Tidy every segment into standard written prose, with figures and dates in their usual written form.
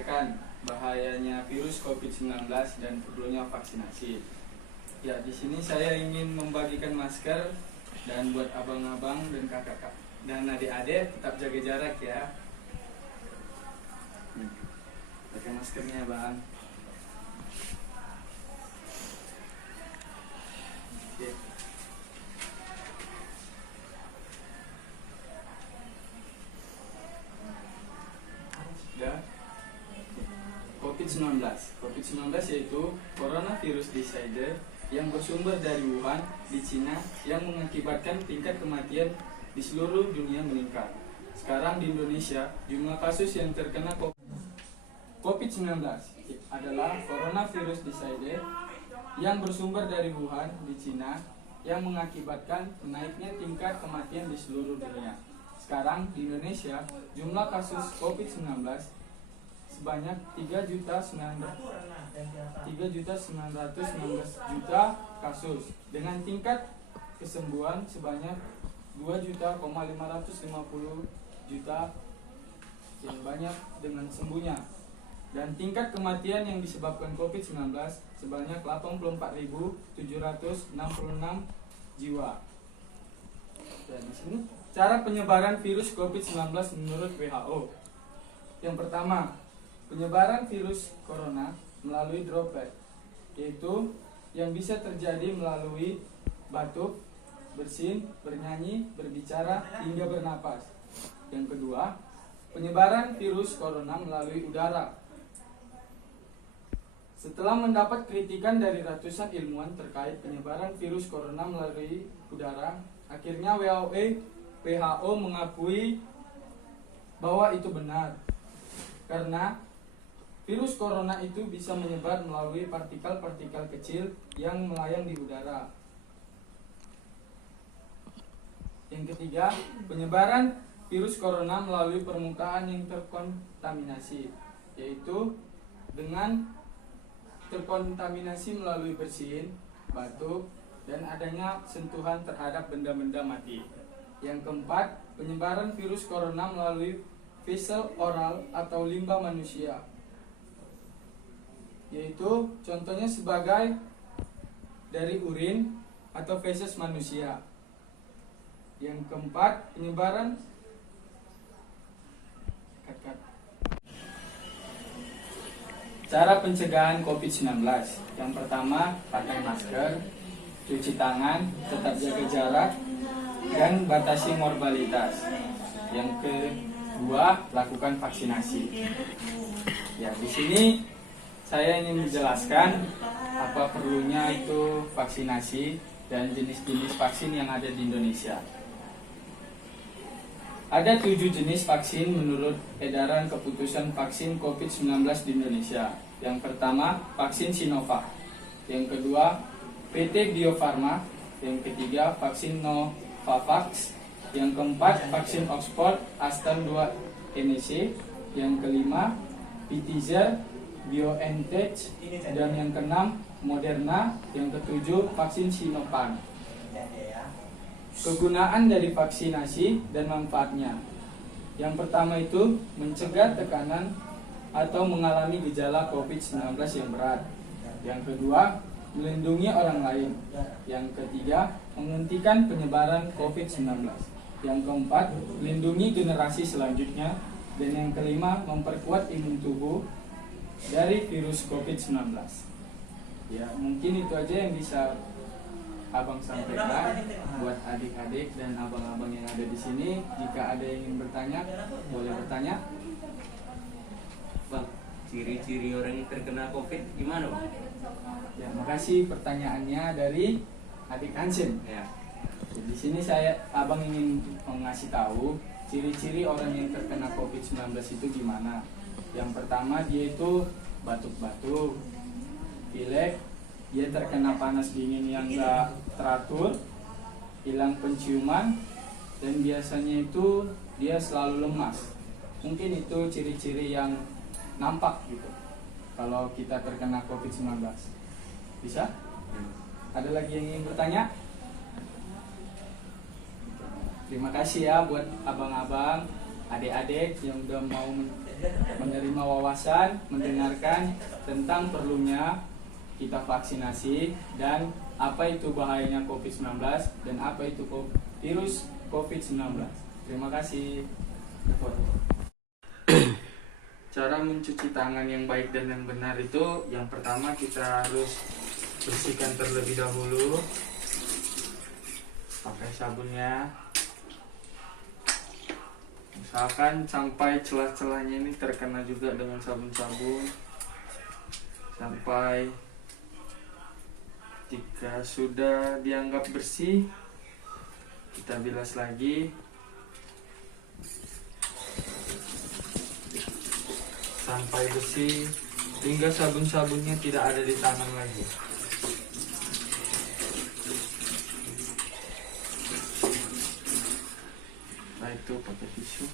menyampaikan bahayanya virus COVID-19 dan perlunya vaksinasi. Ya, di sini saya ingin membagikan masker dan buat abang-abang dan kakak dan adik-adik tetap jaga jarak ya. Pakai maskernya, Bang. Oke. COVID-19 yaitu coronavirus disease yang bersumber dari Wuhan di Cina yang mengakibatkan tingkat kematian di seluruh dunia meningkat. Sekarang di Indonesia, jumlah kasus yang terkena COVID-19 adalah coronavirus disease yang bersumber dari Wuhan di Cina yang mengakibatkan naiknya tingkat kematian di seluruh dunia. Sekarang di Indonesia, jumlah kasus COVID-19 sebanyak 3.919 juta kasus dengan tingkat kesembuhan sebanyak 2.550 juta yang banyak dengan sembuhnya, dan tingkat kematian yang disebabkan COVID-19 sebanyak 84.766 jiwa. Dan di sini cara penyebaran virus COVID-19 menurut WHO. Yang pertama, penyebaran virus corona melalui droplet, yaitu yang bisa terjadi melalui batuk, bersin, bernyanyi, berbicara, hingga bernapas. Yang kedua, penyebaran virus corona melalui udara. Setelah mendapat kritikan dari ratusan ilmuwan terkait penyebaran virus corona melalui udara, akhirnya WHO mengakui bahwa itu benar. Karena virus corona itu bisa menyebar melalui partikel-partikel kecil yang melayang di udara. Yang ketiga, penyebaran virus corona melalui permukaan yang terkontaminasi, yaitu dengan terkontaminasi melalui bersin, batuk, dan adanya sentuhan terhadap benda-benda mati. Yang keempat, penyebaran virus corona melalui fecal oral atau limbah manusia, yaitu contohnya sebagai dari urin atau feses manusia. Yang keempat, penyebaran cara pencegahan COVID-19. Yang pertama, pakai masker, cuci tangan, tetap jaga jarak, dan batasi mortalitas. Yang kedua, lakukan vaksinasi. Ya, di sini saya ingin menjelaskan apa perlunya itu vaksinasi dan jenis-jenis vaksin yang ada di Indonesia. Ada 7 jenis vaksin menurut edaran keputusan vaksin COVID-19 di Indonesia. Yang pertama, vaksin Sinovac. Yang kedua, PT Bio Farma. Yang ketiga, vaksin Novavax. Yang keempat, vaksin Oxford AstraZeneca. Yang kelima, Pfizer BioNTech. Dan yang keenam, Moderna. Yang ketujuh, vaksin Sinopharm. Kegunaan dari vaksinasi dan manfaatnya. Yang pertama itu mencegah tekanan atau mengalami gejala COVID-19 yang berat. Yang kedua, melindungi orang lain. Yang ketiga, menghentikan penyebaran COVID-19. Yang keempat, melindungi generasi selanjutnya. Dan yang kelima, memperkuat imun tubuh dari virus COVID-19. Ya, mungkin itu aja yang bisa Abang sampaikan buat adik-adik dan abang-abang yang ada di sini. Jika ada yang ingin bertanya, boleh bertanya. Bang, ciri-ciri orang yang terkena COVID gimana, Bang? Ya, makasih pertanyaannya dari adik Hansen. Ya. Di sini abang ingin mengasih tahu ciri-ciri orang yang terkena COVID-19 itu gimana. Yang pertama, dia itu batuk-batuk, pilek, dia terkena panas dingin yang gak teratur, hilang penciuman, dan biasanya itu dia selalu lemas. Mungkin itu ciri-ciri yang nampak gitu kalau kita terkena COVID-19. Bisa? Ada lagi yang ingin bertanya? Terima kasih ya buat abang-abang, adik-adik yang udah mau menerima wawasan, mendengarkan tentang perlunya kita vaksinasi dan apa itu bahayanya COVID-19 dan apa itu virus COVID-19. Terima kasih. Cara mencuci tangan yang baik dan yang benar itu, yang pertama kita harus bersihkan terlebih dahulu pakai sabunnya. Misalkan sampai celah-celahnya ini terkena juga dengan sabun-sabun. Sampai jika sudah dianggap bersih, kita bilas lagi sampai bersih hingga sabun-sabunnya tidak ada di tangan lagi. Setelah itu pakai tisu.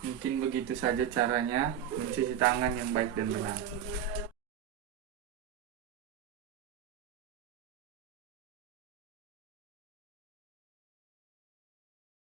Mungkin begitu saja caranya mencuci tangan yang baik dan benar.